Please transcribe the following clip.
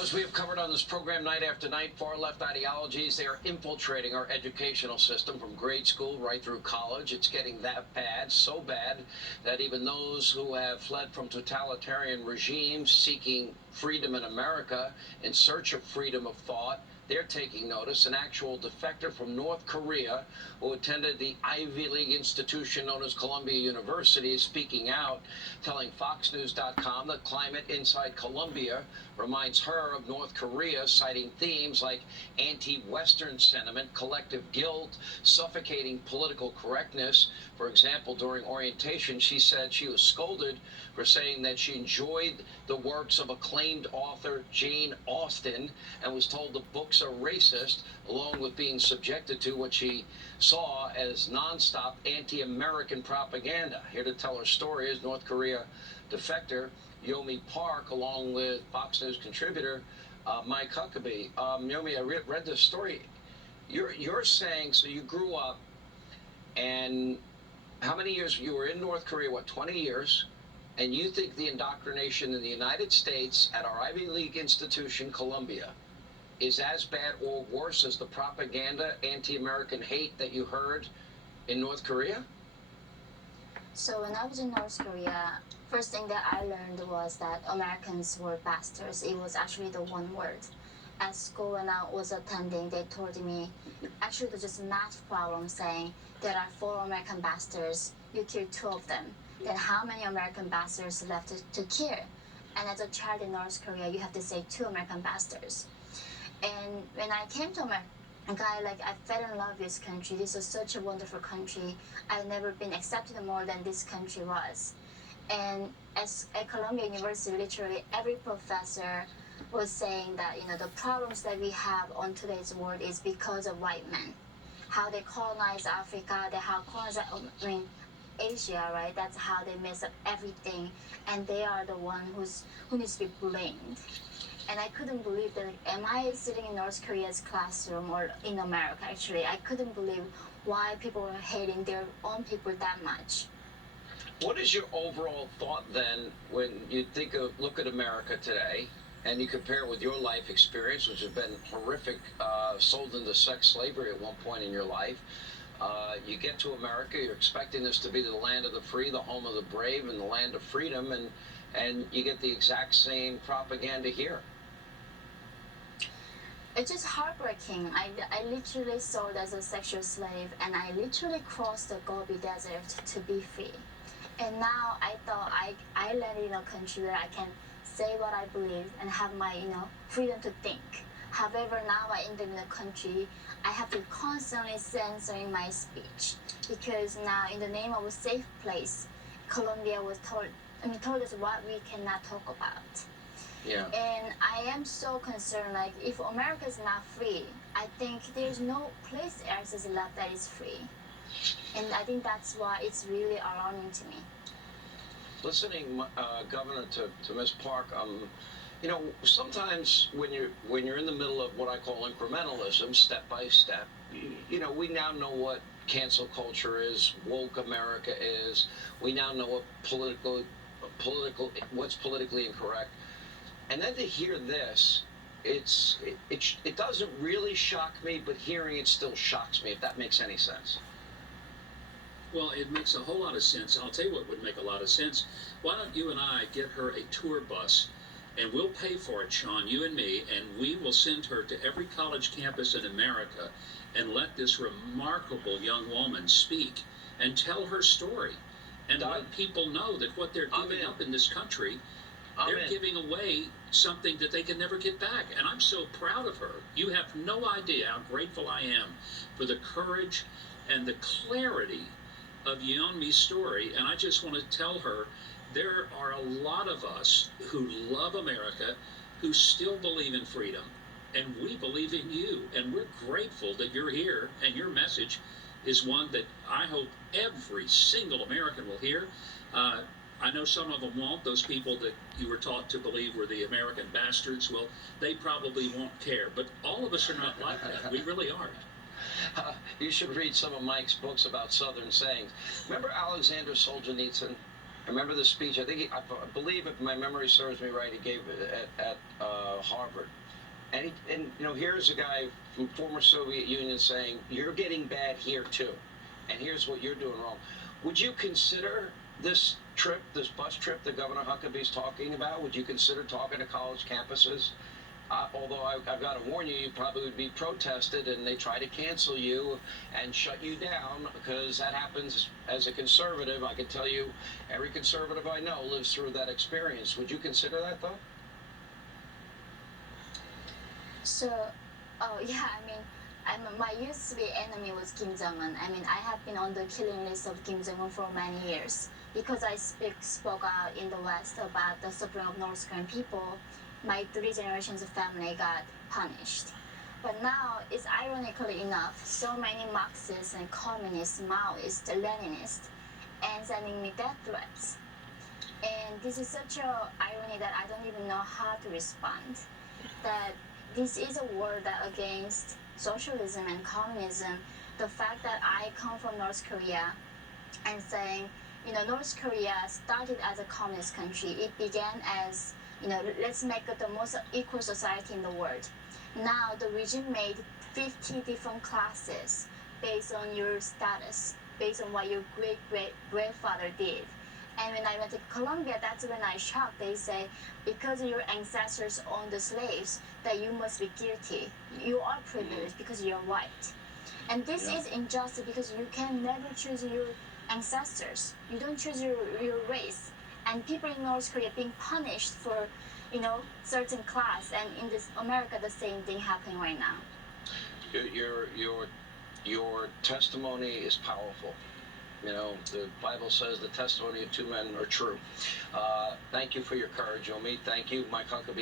As we have covered on this program night after night, far-left ideologies, they are infiltrating our educational system from grade school right through college. It's getting that bad, so bad, that even those who have fled from totalitarian regimes seeking freedom in America, in search of freedom of thought, they're taking notice. An actual defector from North Korea who attended the Ivy League institution known as Columbia University is speaking out, telling FoxNews.com that climate inside Columbia reminds her of North Korea, citing themes like anti-Western sentiment, collective guilt, suffocating political correctness. For example, during orientation, she said she was scolded for saying that she enjoyed the works of acclaimed author Jane Austen and was told the books are racist, along with being subjected to what she saw as nonstop anti-American propaganda. Here to tell her story is North Korea defector Yomi Park, along with Fox News contributor Mike Huckabee. Yomi, I read this story. You're saying, so you grew up, and how many years you were in North Korea? What, 20 years? And you think the indoctrination in the United States at our Ivy League institution, Columbia, is as bad or worse as the propaganda, anti-American hate that you heard in North Korea? So when I was in North Korea, first thing that I learned was that Americans were bastards. It was actually the one word. At school when I was attending, they told me, actually it was just math problem saying there are 4 American bastards, you killed 2 of them. Then how many American bastards left to kill? And as a child in North Korea, you have to say 2 American bastards. And when I came to America, I fell in love with this country. This is such a wonderful country. I've never been accepted more than this country was. And at Columbia University, literally every professor was saying that, the problems that we have on today's world is because of white men. How they colonize Africa, Asia, right? That's how they mess up everything. And they are the one who needs to be blamed. And I couldn't believe that, am I sitting in North Korea's classroom or in America, actually? I couldn't believe why people were hating their own people that much. What is your overall thought then when you look at America today and you compare it with your life experience, which has been horrific, sold into sex slavery at one point in your life? You get to America, you're expecting this to be the land of the free, the home of the brave, and the land of freedom, and you get the exact same propaganda here. It's just heartbreaking. I literally sold as a sexual slave, and I literally crossed the Gobi Desert to be free. And now I thought I landed in a country where I can say what I believe and have my, freedom to think. However, now I end up in a country, I have to constantly censoring my speech because now in the name of a safe place, Colombia was told us what we cannot talk about. Yeah. And I am so concerned, if America is not free, I think there's no place else is left that is free. And I think that's why it's really alarming to me. Listening, Governor, to Ms. Park, sometimes when you're in the middle of what I call incrementalism, step by step, we now know what cancel culture is, woke America is. We now know what what's politically incorrect. And then to hear this, it doesn't really shock me, but hearing it still shocks me, if that makes any sense. Well, it makes a whole lot of sense. I'll tell you what would make a lot of sense. Why don't you and I get her a tour bus, and we'll pay for it, Sean, you and me, and we will send her to every college campus in America and let this remarkable young woman speak and tell her story and let people know that what they're giving up in this country, they're giving away something that they can never get back. And I'm so proud of her. You have no idea how grateful I am for the courage and the clarity of Yeonmi's story. And I just want to tell her there are a lot of us who love America, who still believe in freedom, and we believe in you. And we're grateful that you're here, and your message is one that I hope every single American will hear. I know some of them won't. Those people that you were taught to believe were the American bastards, well, they probably won't care. But all of us are not like that. We really aren't. You should read some of Mike's books about Southern sayings. Remember Alexander Solzhenitsyn? I remember the speech. I believe, if my memory serves me right, he gave it at Harvard. And here's a guy from former Soviet Union saying, "You're getting bad here too, and here's what you're doing wrong." Would you consider this trip, this bus trip that Governor Huckabee's talking about? Would you consider talking to college campuses? Although I've got to warn you, you probably would be protested and they try to cancel you and shut you down, because that happens as a conservative. I can tell you, every conservative I know lives through that experience. Would you consider that, though? So, oh yeah, my used to be enemy was Kim Jong-un. I have been on the killing list of Kim Jong-un for many years because I spoke out in the West about the suffering of North Korean people. My 3 generations of family got punished. But now, it's ironically enough, so many Marxists and communists, Maoists, Leninists, and sending me death threats. And this is such a irony that I don't even know how to respond. That this is a war that against socialism and communism. The fact that I come from North Korea and saying, North Korea started as a communist country. It began as, let's make it the most equal society in the world. Now the regime made 50 different classes based on your status, based on what your great-grandfather did. And when I went to Colombia, that's when I shocked. They say, because your ancestors owned the slaves, that you must be guilty. You are privileged because you're white. And this is injustice because you can never choose your ancestors. You don't choose your race. And people in North Korea being punished for, certain class. And in this America, the same thing happening right now. Your testimony is powerful. The Bible says the testimony of 2 men are true. Thank you for your courage, Omi. Thank you, Mike Huckabee.